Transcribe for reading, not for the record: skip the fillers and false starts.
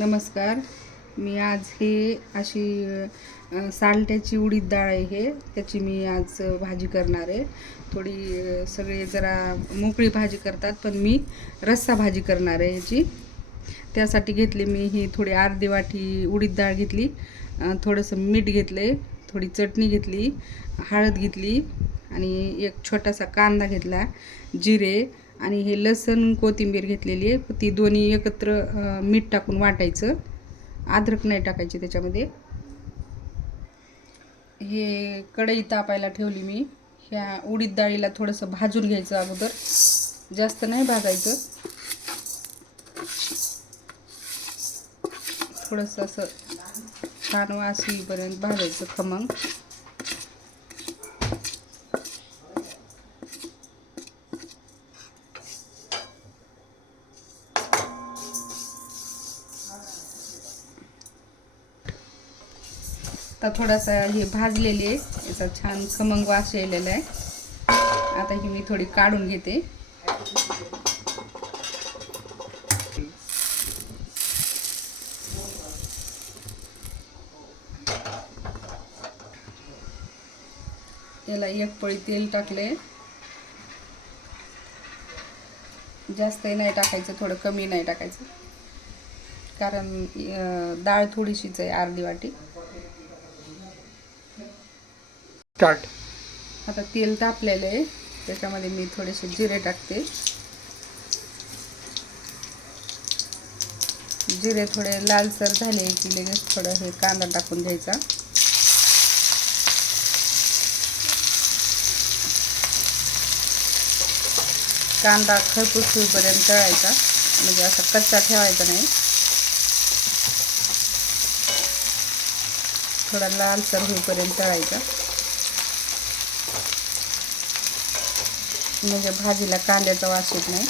नमस्कार. मी आज हे अशी सालट्याची उडीद डाळ आहे, हे त्याची मी आज भाजी करणार आहे. थोडी सगळे जरा मोकळी भाजी करतात, पण मी रस्सा भाजी करणार आहे याची. त्यासाठी घेतली मी ही थोडी अर्धी वाटी उडीद डाळ घेतली, थोडंसं मीठ घेतले, थोडी चटणी घेतली, हळद घेतली आणि एक छोटासा कांदा घेतला, जिरे आणि हे लसूण कोथिंबीर घेतलेली आहे. ती दोन्ही एकत्र मीठ टाकून वाटायचं. अद्रक नाही टाकायची त्याच्यामध्ये. हे कढई तापायला ठेवली मी. ह्या उडीद डाळीला थोडंसं भाजून घ्यायचं अगोदर, जास्त नाही भाजायचं, थोडंसं असं छान वास येईपर्यंत भाजायचं खमंग. आता थोडासा हे भाजलेले आहे, याचा छान खमंग वास यायलेला आहे. आता ही मी थोडी काढून घेते. याला एक पळी तेल टाकले. जास्तही नाही टाकायचं, थोडं कमी नाही टाकायचं, कारण डाळ थोडीशीच आहे, अर्धी वाटी. स्टार्ट. आता तेल तापलेलं आहे, त्याच्यामध्ये मी थोडेसे जिरे टाकते. जिरे थोडे लालसर झाले की लगेच थोडं हे कांदा टाकून घ्यायचा. कांदा खरपूस होईपर्यंत तळायचा, म्हणजे असा कच्चा ठेवायचा नाही. थोडा लालसर होईपर्यंत तळायचा, म्हणजे भाजीला कांद्याचा वास येत नाही.